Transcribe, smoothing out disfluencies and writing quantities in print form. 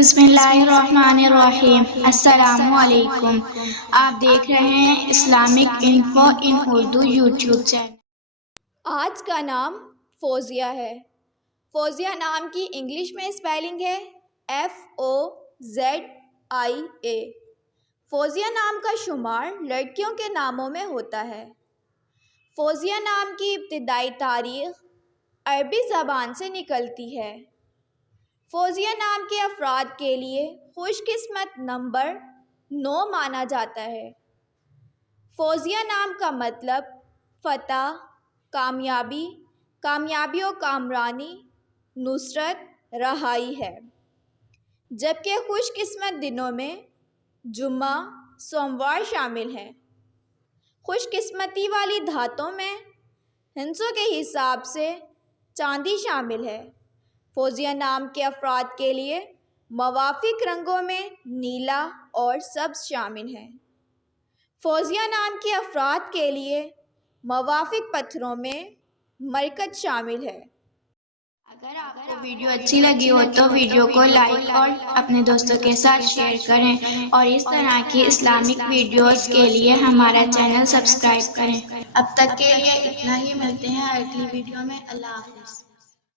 بسم اللہ الرحمن الرحیم۔ السلام علیکم۔ آپ دیکھ رہے ہیں اسلامک انفو ان اردو یوٹیوب چینل۔ آج کا نام فوزیہ ہے۔ فوزیہ نام کی انگلش میں اسپیلنگ ہے FOZIA۔ فوزیہ نام کا شمار لڑکیوں کے ناموں میں ہوتا ہے۔ فوزیہ نام کی ابتدائی تاریخ عربی زبان سے نکلتی ہے۔ فوزیہ نام کے افراد کے لیے خوش قسمت نمبر 9 مانا جاتا ہے۔ فوزیہ نام کا مطلب فتح، کامیابی، کامیابی و کامرانی، نصرت، رہائی ہے، جبکہ خوش قسمت دنوں میں جمعہ، سوموار شامل ہیں۔ خوش قسمتی والی دھاتوں میں ہندسوں کے حساب سے چاندی شامل ہے۔ فوزیہ نام کے افراد کے لیے موافق رنگوں میں نیلا اور سبز شامل ہیں۔ فوزیہ نام کے افراد کے لیے موافق پتھروں میں مرکز شامل ہے۔ اگر آپ کو ویڈیو اچھی لگی ہو تو ویڈیو کو لائک اور اپنے دوستوں کے ساتھ شیئر کریں اور اس طرح کی اسلامک ویڈیوز کے لیے ہمارا چینل سبسکرائب کریں۔ اب تک کے لیے اتنا ہی، ملتے ہیں اگلی ویڈیو میں۔ اللہ حافظ۔